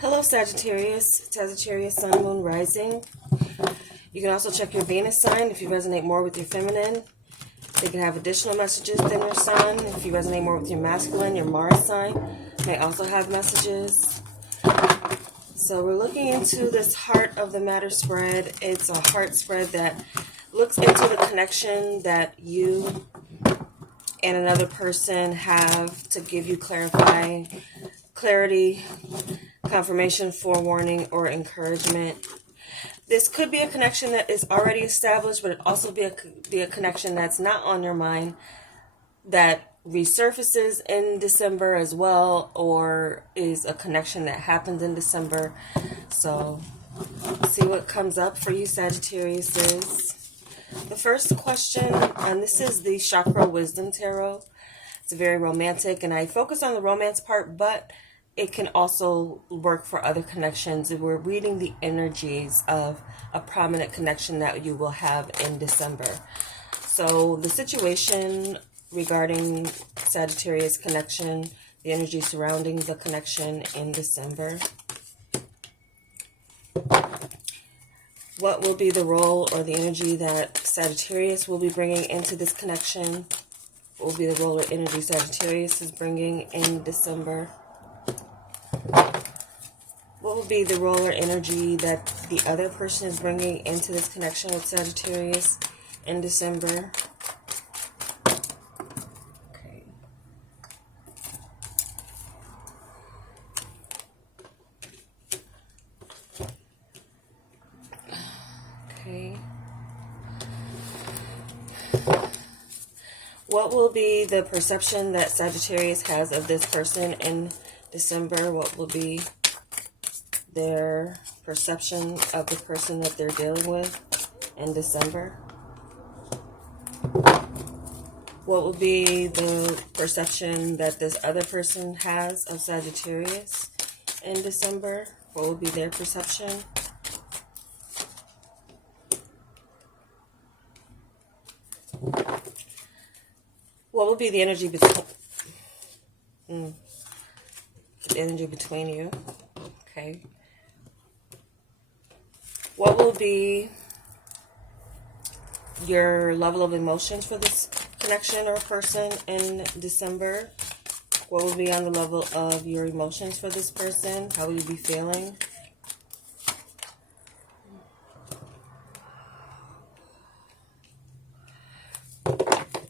Hello Sagittarius, Sagittarius Sun, Moon, Rising. You can also check your Venus sign if you resonate more with your feminine. They can have additional messages than your Sun. If you resonate more with your masculine, your Mars sign may also have messages. So we're looking into this Heart of the Matter spread. It's a heart spread that looks into the connection that you and another person have to give you clarity, confirmation, forewarning, or encouragement. This could be a connection that is already established, but it also be a connection that's not on your mind that resurfaces in December as well, or is a connection that happens in December. So let's see what comes up for you, Sagittarius. The first question, and this is the Chakra Wisdom Tarot. It's very romantic, and I focus on the romance part, but it can also work for other connections. We're reading the energies of a prominent connection that you will have in December. So the situation regarding Sagittarius connection, the energy surrounding the connection in December. What will be the role or the energy that Sagittarius will be bringing into this connection? What will be the role or energy Sagittarius is bringing in December? What will be the role or energy that the other person is bringing into this connection with Sagittarius in December? Okay. Okay. What will be the perception that Sagittarius has of this person in December? What will be their perception of the person that they're dealing with in December? What will be the perception that this other person has of Sagittarius in December? What will be their perception? What will be the energy between you? Okay. What will be your level of emotions for this connection or person in December? What will be on the level of your emotions for this person? How will you be feeling?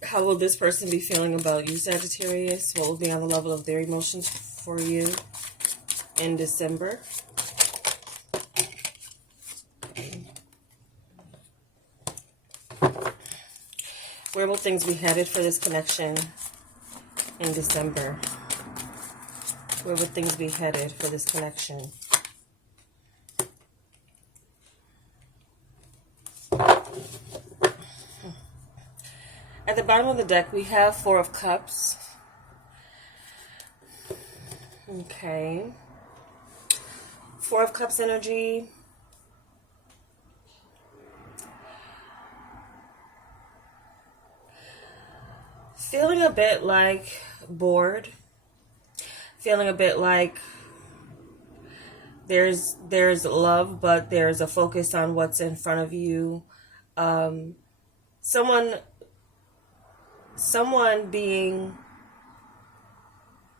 How will this person be feeling about you, Sagittarius? What will be on the level of their emotions for you in December? Where will things be headed for this connection in December? Where will things be headed for this connection? At the bottom of the deck, we have Four of Cups. Okay. Four of Cups energy. Feeling a bit like bored. Feeling a bit like there's love, but there's a focus on what's in front of you. Someone being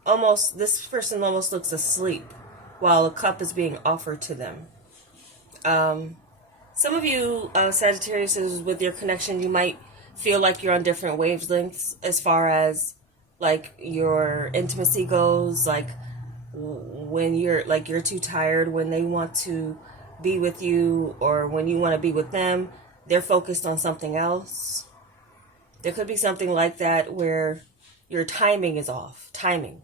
almost, this person almost looks asleep while a cup is being offered to them. Some of you, Sagittarius, with your connection, you might feel like you're on different wavelengths as far as like your intimacy goes. Like when you're too tired, when they want to be with you, or when you want to be with them, they're focused on something else. There could be something like that where your timing is off. Timing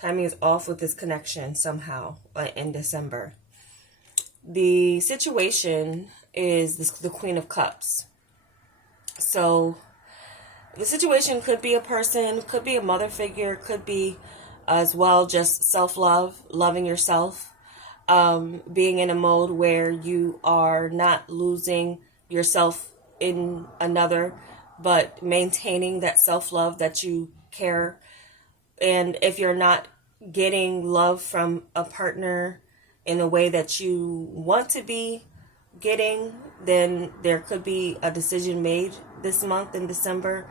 is off with this connection somehow in December. The situation is the Queen of Cups. So the situation could be a person, could be a mother figure, could be as well just self-love, loving yourself, being in a mode where you are not losing yourself in another, but maintaining that self-love that you care. And if you're not getting love from a partner, in a way that you want to be getting, then there could be a decision made this month in December.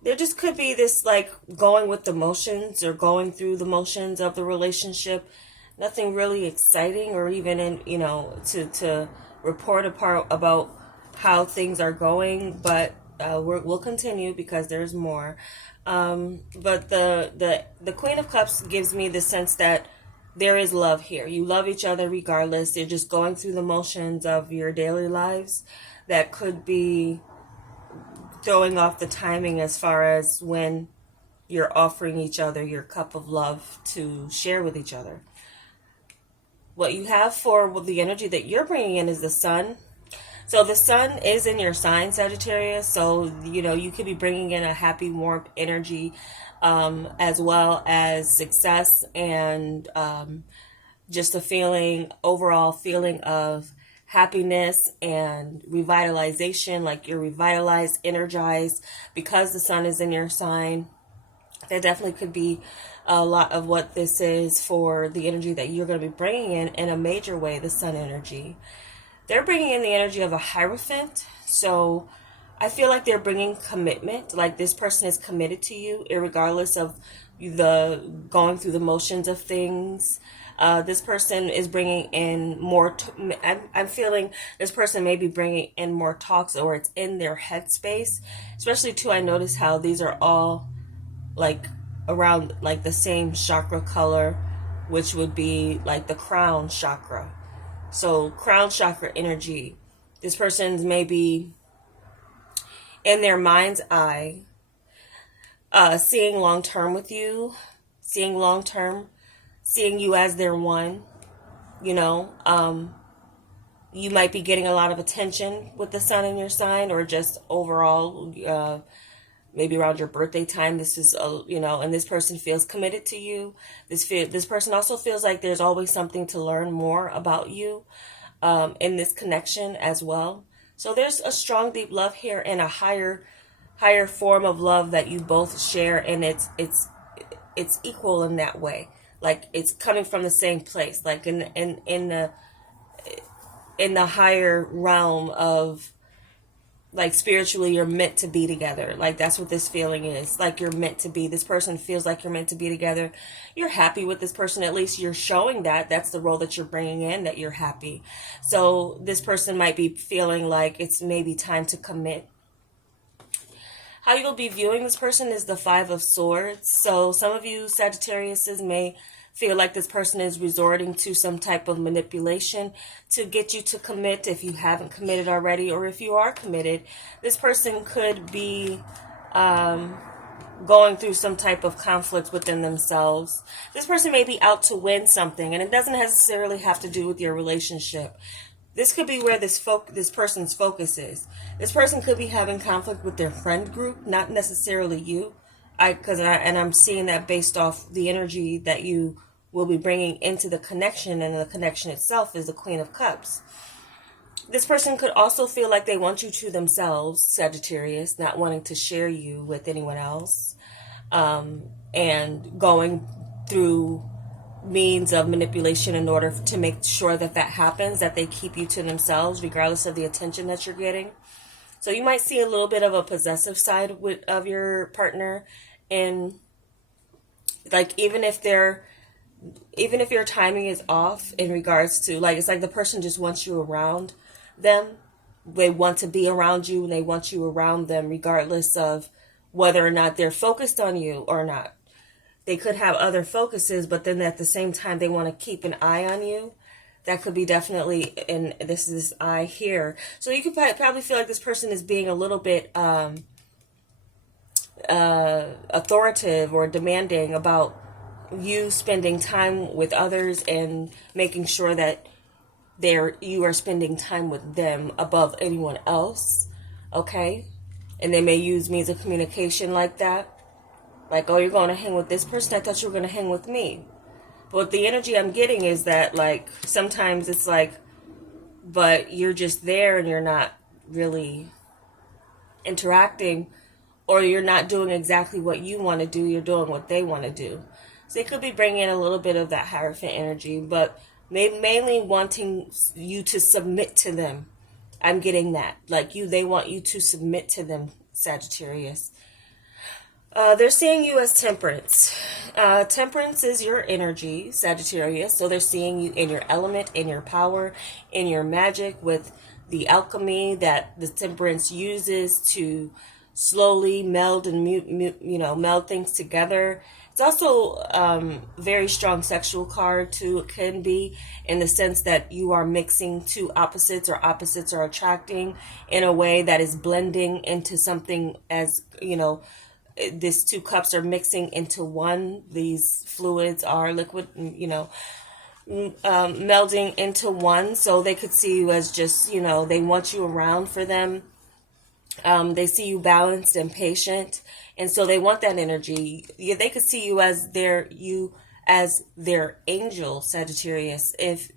There just could be this like going with the motions or going through the motions of the relationship. Nothing really exciting or even in, to report apart about how things are going, but we'll continue because there's more. But the Queen of Cups gives me the sense that there is love here. You love each other regardless. You're just going through the motions of your daily lives. That could be throwing off the timing as far as when you're offering each other your cup of love to share with each other. What you have for the energy that you're bringing in is the sun. So the sun is in your sign, Sagittarius. So, you could be bringing in a happy, warm energy, as well as success and just a overall feeling of happiness and revitalization, like you're revitalized, energized because the sun is in your sign. That definitely could be a lot of what this is for the energy that you're going to be bringing in a major way, the sun energy. They're bringing in the energy of a Hierophant. So I feel like they're bringing commitment, like this person is committed to you, regardless of the going through the motions of things. This person is bringing in more. I'm feeling this person may be bringing in more talks, or it's in their headspace. Especially too, I notice how these are all like around like the same chakra color, which would be like the crown chakra. So crown chakra energy. This person's maybe in their mind's eye, seeing long term with you, seeing you as their one. You might be getting a lot of attention with the sun in your sign, or just overall, maybe around your birthday time. This is, and this person feels committed to you. This person also feels like there's always something to learn more about you, in this connection as well. So there's a strong, deep love here and a higher form of love that you both share, and it's equal in that way. Like it's coming from the same place, like in the higher realm of, like, spiritually you're meant to be together. Like that's what this feeling is. Like you're meant to be. This person feels like you're meant to be together. You're happy with this person. At least you're showing that. That's the role that you're bringing in, that you're happy. So this person might be feeling like it's maybe time to commit. How you'll be viewing this person is the Five of Swords. So some of you Sagittariuses may feel like this person is resorting to some type of manipulation to get you to commit if you haven't committed already, or if you are committed, this person could be going through some type of conflict within themselves. This person may be out to win something, and it doesn't necessarily have to do with your relationship. This could be where this person's focus is. This person could be having conflict with their friend group, not necessarily you. I'm seeing that based off the energy that you will be bringing into the connection, and the connection itself is the Queen of Cups. This person could also feel like they want you to themselves, Sagittarius, not wanting to share you with anyone else, and going through means of manipulation in order to make sure that happens, that they keep you to themselves regardless of the attention that you're getting. So you might see a little bit of a possessive side of your partner, and like even if your timing is off in regards to, like, it's like the person just wants you around them. They want to be around you, and they want you around them regardless of whether or not they're focused on you or not. They could have other focuses, but then at the same time, they want to keep an eye on you. That could be definitely, and this is this eye here. So you could probably feel like this person is being a little bit authoritative or demanding about you spending time with others, and making sure that you are spending time with them above anyone else. Okay? And they may use means of communication like that. Like, oh, you're going to hang with this person? I thought you were going to hang with me. But the energy I'm getting is that, like, sometimes it's like, but you're just there and you're not really interacting, or you're not doing exactly what you want to do. You're doing what they want to do. So they could be bringing in a little bit of that Hierophant energy, but mainly wanting you to submit to them. I'm getting that. Like they want you to submit to them, Sagittarius. They're seeing you as Temperance. Temperance is your energy, Sagittarius. So they're seeing you in your element, in your power, in your magic, with the alchemy that the Temperance uses to slowly meld and meld things together. It's also very strong sexual card too. It can be in the sense that you are mixing two opposites, or opposites are attracting in a way that is blending into something, as these two cups are mixing into one. These fluids are liquid, melding into one. So they could see you as just, they want you around for them. They see you balanced and patient, and so they want that energy. They could see you as their angel, Sagittarius, if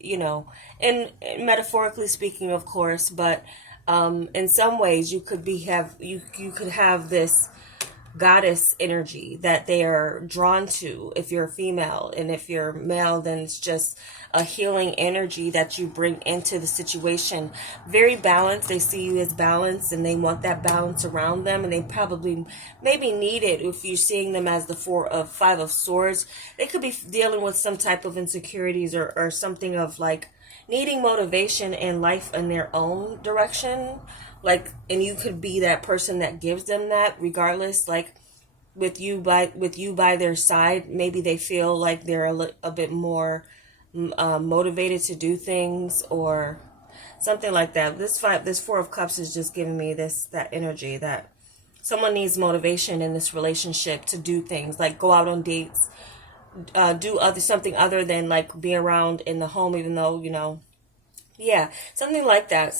and metaphorically speaking, of course, but in some ways you could have this goddess energy that they are drawn to if you're female, and if you're male, then it's just a healing energy that you bring into the situation. Very balanced. They see you as balanced, and they want that balance around them, and they probably maybe need it. If you're seeing them as the Five of Swords, they could be dealing with some type of insecurities, or something of like needing motivation in life in their own direction. And you could be that person that gives them that, regardless. Like with you by their side, maybe they feel like they're a bit more motivated to do things, or something like that. This Four of Cups is just giving me that energy that someone needs motivation in this relationship to do things, like go out on dates, do something other than like be around in the home, even though yeah, something like that.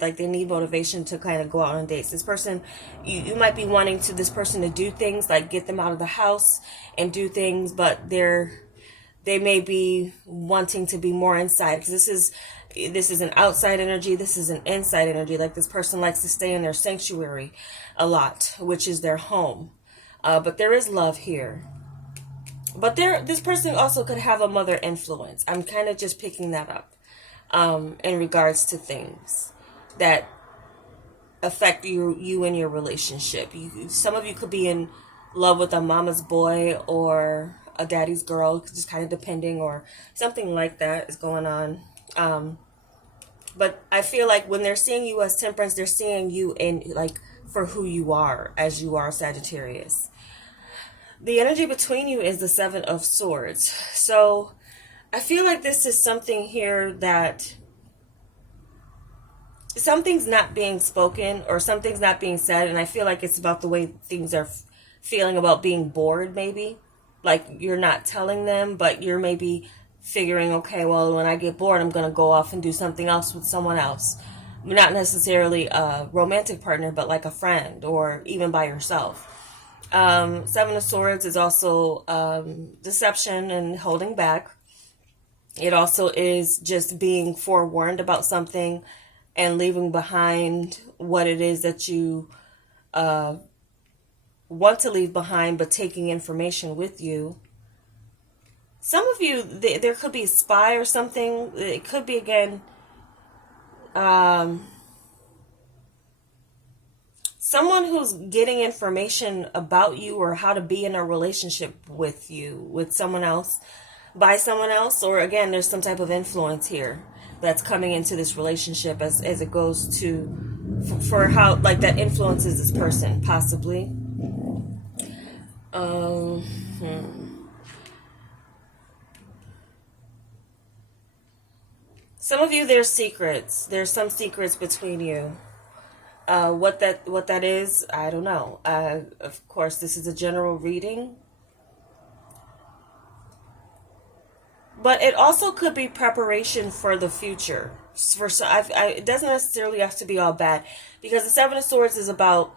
Like they need motivation to kind of go out on dates. This person, you might be wanting this person to do things, like get them out of the house and do things, but they may be wanting to be more inside, because this is an outside energy. This is an inside energy. Like this person likes to stay in their sanctuary a lot, which is their home. But there is love here. But this person also could have a mother influence. I'm kind of just picking that up. In regards to things that affect you and your relationship. Some of you could be in love with a mama's boy or a daddy's girl, just kind of depending, or something like that is going on. But I feel like when they're seeing you as Temperance, they're seeing you in for who you are, as you are, Sagittarius. The energy between you is the Seven of Swords. So I feel like this is something here that something's not being spoken, or something's not being said, and I feel like it's about the way things are feeling about being bored, maybe. Like you're not telling them, but you're maybe figuring, okay, well, when I get bored, I'm going to go off and do something else with someone else. Not necessarily a romantic partner, but like a friend, or even by yourself. Seven of Swords is also deception and holding back. It also is just being forewarned about something and leaving behind what it is that you want to leave behind, but taking information with you. Some of you, there could be a spy or something. It could be, again, someone who's getting information about you, or how to be in a relationship with you, with someone else, by someone else. Or again, there's some type of influence here that's coming into this relationship as it goes for how, like, that influences this person, possibly. Some of you, there's secrets. There's some secrets between you. What that is, I don't know. Of course, this is a general reading. But it also could be preparation for the future. It doesn't necessarily have to be all bad, because the Seven of Swords is about,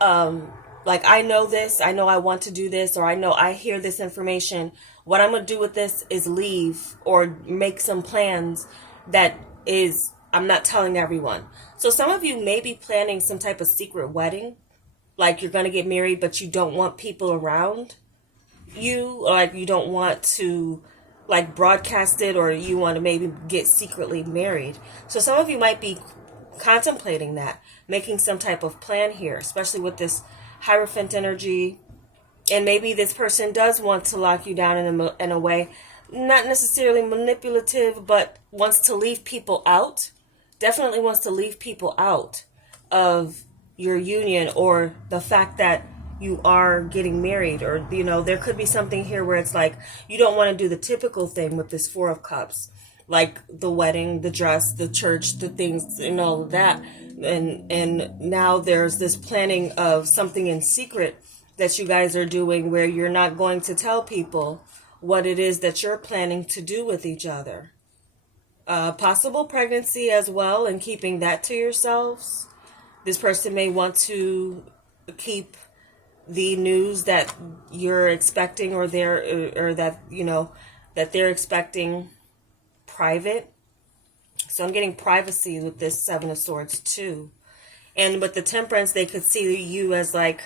like, I know this, I know I want to do this, or I know I hear this information. What I'm going to do with this is leave or make some plans that I'm not telling everyone. So some of you may be planning some type of secret wedding, like you're going to get married, but you don't want people around. you, like you don't want to like broadcast it, or you want to maybe get secretly married. So some of you might be contemplating that, making some type of plan here, especially with this Hierophant energy. And maybe this person does want to lock you down in a way, not necessarily manipulative, but wants to leave people out. Definitely wants to leave people out of your union, or the fact that you are getting married. Or, you know, there could be something here where it's like you don't want to do the typical thing with this Four of Cups, like the wedding, the dress, the church, the things, and all of that. And now there's this planning of something in secret that you guys are doing, where you're not going to tell people what it is that you're planning to do with each other. Possible pregnancy as well, and keeping that to yourselves. This person may want to keep the news that you're expecting, or that, you know, that they're expecting, private. So I'm getting privacy with this Seven of Swords too. And with the Temperance, they could see you as like,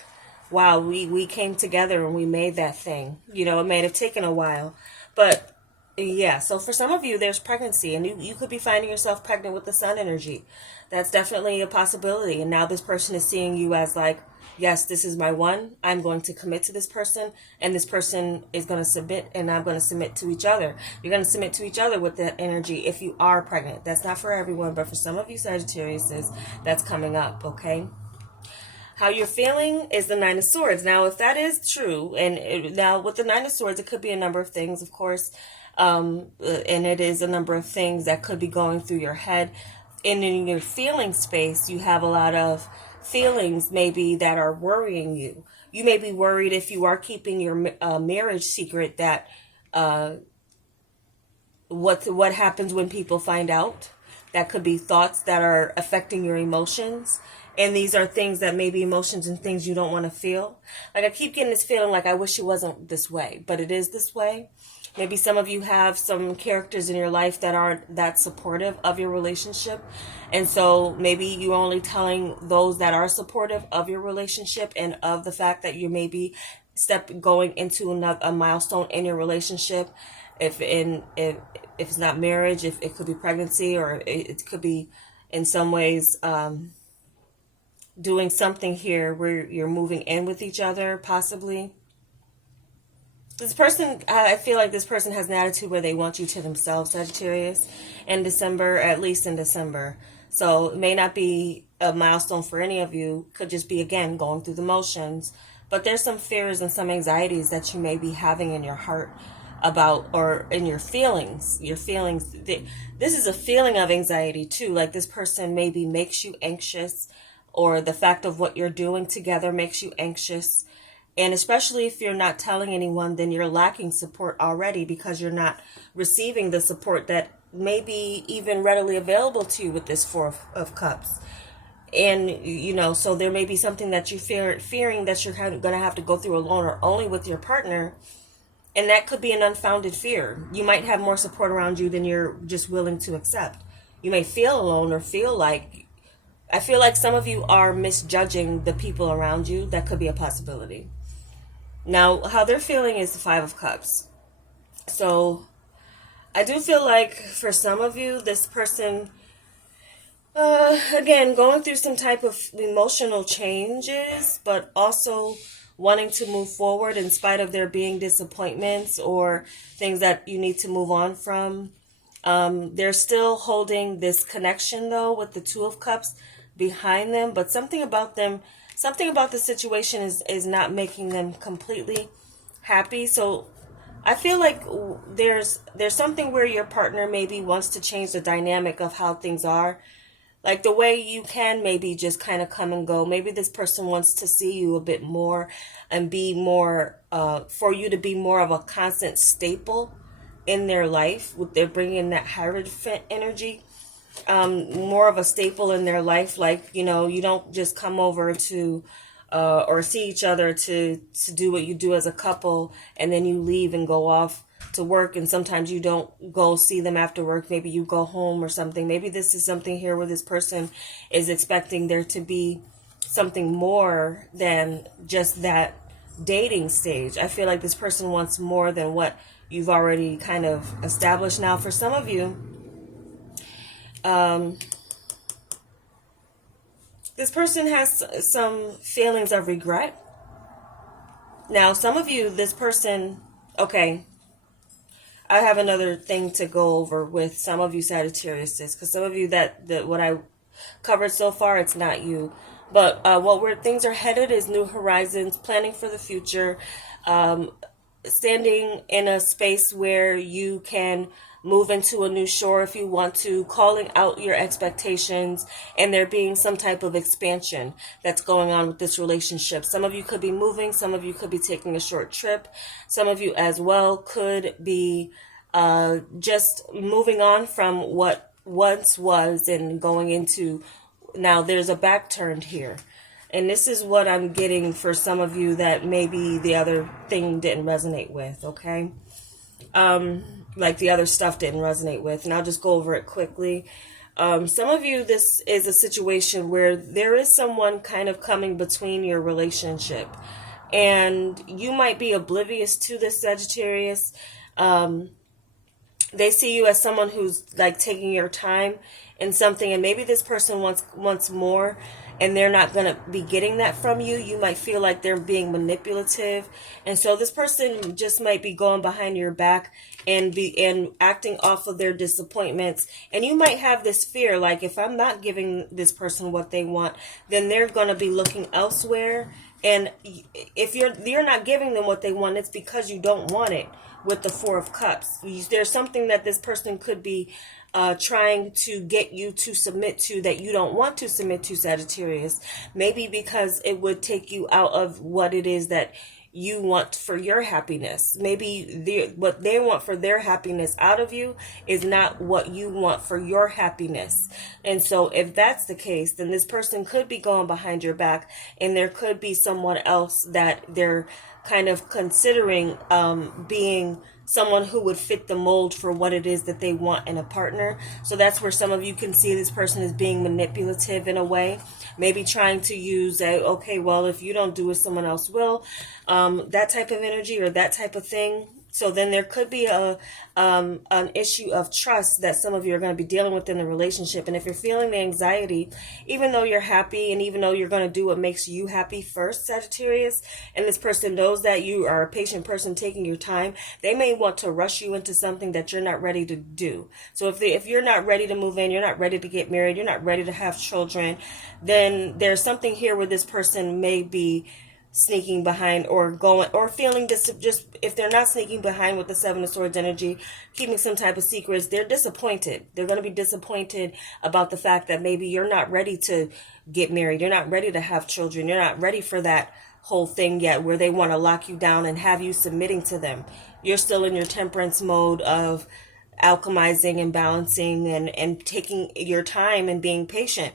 wow, we came together and we made that thing. You know, it may have taken a while. But yeah, so for some of you, there's pregnancy, and you could be finding yourself pregnant with the Sun energy. That's definitely a possibility. And now this person is seeing you as like, yes, this is my one. I'm going to commit to this person, and this person is going to submit, and I'm going to submit to each other. You're going to submit to each other with that energy if you are pregnant. That's not for everyone, but for some of you Sagittarius, that's coming up, okay? How you're feeling is the Nine of Swords. Now, if that is true, now with the Nine of Swords, it could be a number of things, of course, and it is a number of things that could be going through your head. And in your feeling space, you have a lot of feelings maybe that are worrying you. You may be worried, if you are keeping your marriage secret, that what happens when people find out. That could be thoughts that are affecting your emotions. And these are things that may be emotions and things you don't want to feel. Like, I keep getting this feeling like I wish it wasn't this way, but it is this way. Maybe some of you have some characters in your life that aren't that supportive of your relationship. And so maybe you're only telling those that are supportive of your relationship, and of the fact that you may be going into a milestone in your relationship. If it's not marriage, if it could be pregnancy, or it could be in some ways doing something here where you're moving in with each other, possibly. This person, I feel like this person has an attitude where they want you to themselves, Sagittarius, in December, at least in December. So it may not be a milestone for any of you. Could just be, again, going through the motions. But there's some fears and some anxieties that you may be having in your heart about, or in your feelings. Your feelings. This is a feeling of anxiety too. Like, this person maybe makes you anxious, or the fact of what you're doing together makes you anxious. And especially if you're not telling anyone, then you're lacking support already, because you're not receiving the support that may be even readily available to you with this Four of Cups. And, you know, so there may be something that you fearing that you're going to have to go through alone, or only with your partner. And that could be an unfounded fear. You might have more support around you than you're just willing to accept. You may feel alone, or I feel like some of you are misjudging the people around you. That could be a possibility. Now, how they're feeling is the Five of Cups. So I do feel like for some of you, this person, again, going through some type of emotional changes, but also wanting to move forward in spite of there being disappointments or things that you need to move on from. They're still holding this connection, though, with the Two of Cups behind them, but something about the situation is not making them completely happy. So I feel like there's something where your partner maybe wants to change the dynamic of how things are. Like, the way you can maybe just kind of come and go. Maybe this person wants to see you a bit more, and be more, for you to be more of a constant staple in their life. They're bringing in that Hierophant energy. More of a staple in their life. Like, you know, you don't just come over to or see each other to do what you do as a couple, and then you leave and go off to work, and sometimes you don't go see them after work. Maybe you go home or something. Maybe this is something here where this person is expecting there to be something more than just that dating stage. I feel like this person wants more than what you've already kind of established. Now, for some of you, this person has some feelings of regret. Now, some of you, this person, okay, I have another thing to go over with some of you Sagittarius, because some of you that what I covered so far, it's not you. But where things are headed is new horizons, planning for the future, standing in a space where you can move into a new shore if you want to, calling out your expectations, and there being some type of expansion that's going on with this relationship. Some of you could be moving, some of you could be taking a short trip, some of you as well could be just moving on from what once was and going into, now there's a back turned here. And this is what I'm getting for some of you that maybe the other thing didn't resonate with, okay? Like the other stuff didn't resonate with. And I'll just go over it quickly. Some of you, this is a situation where there is someone kind of coming between your relationship. And you might be oblivious to this, Sagittarius. They see you as someone who's like taking your time in something, and maybe this person wants more, and they're not going to be getting that from you. You might feel like they're being manipulative, and so this person just might be going behind your back and acting off of their disappointments. And you might have this fear, like, if I'm not giving this person what they want, then they're going to be looking elsewhere. And if you're not giving them what they want, it's because you don't want it. With the Four of Cups, there's something that this person could be trying to get you to submit to that you don't want to submit to, Sagittarius. Maybe because it would take you out of what it is that you want for your happiness. Maybe what they want for their happiness out of you is not what you want for your happiness. And so if that's the case, then this person could be going behind your back, and there could be someone else that they're kind of considering being someone who would fit the mold for what it is that they want in a partner. So that's where some of you can see this person is being manipulative in a way, maybe trying to use okay, well, if you don't do it, someone else will, that type of energy or that type of thing. So then there could be an issue of trust that some of you are going to be dealing with in the relationship. And if you're feeling the anxiety, even though you're happy and even though you're going to do what makes you happy first, Sagittarius, and this person knows that you are a patient person taking your time, they may want to rush you into something that you're not ready to do. So if you're not ready to move in, you're not ready to get married, you're not ready to have children, then there's something here where this person may be sneaking behind or going or feeling just if they're not sneaking behind with the Seven of Swords energy, keeping some type of secrets, they're disappointed. They're going to be disappointed about the fact that maybe you're not ready to get married. You're not ready to have children. You're not ready for that whole thing yet where they want to lock you down and have you submitting to them. You're still in your temperance mode of alchemizing and balancing and taking your time and being patient.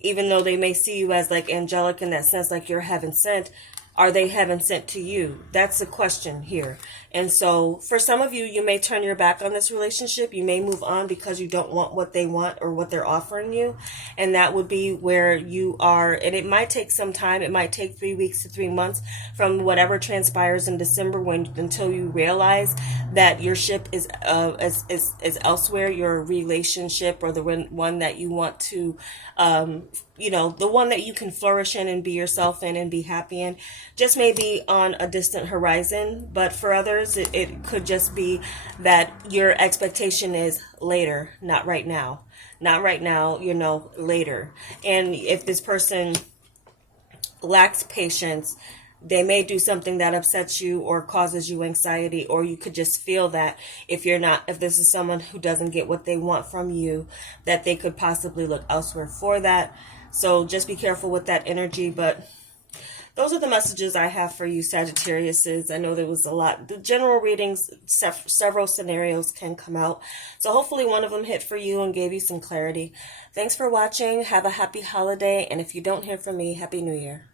Even though they may see you as like angelic in that sense, like you're heaven sent, are they heaven sent to you? That's the question here. And so for some of you, you may turn your back on this relationship. You may move on because you don't want what they want or what they're offering you. And that would be where you are. And it might take some time. It might take 3 weeks to 3 months from whatever transpires in December until you realize that your ship is elsewhere, your relationship or the one that you want to, the one that you can flourish in and be yourself in and be happy in, just maybe on a distant horizon. But for others, it could just be that your expectation is later, not right now. Not right now, later. And if this person lacks patience, they may do something that upsets you or causes you anxiety, or you could just feel that if this is someone who doesn't get what they want from you, that they could possibly look elsewhere for that. So just be careful with that energy. But those are the messages I have for you, Sagittariuses. I know there was a lot. The general readings, several scenarios can come out. So hopefully one of them hit for you and gave you some clarity. Thanks for watching. Have a happy holiday. And if you don't hear from me, Happy New Year.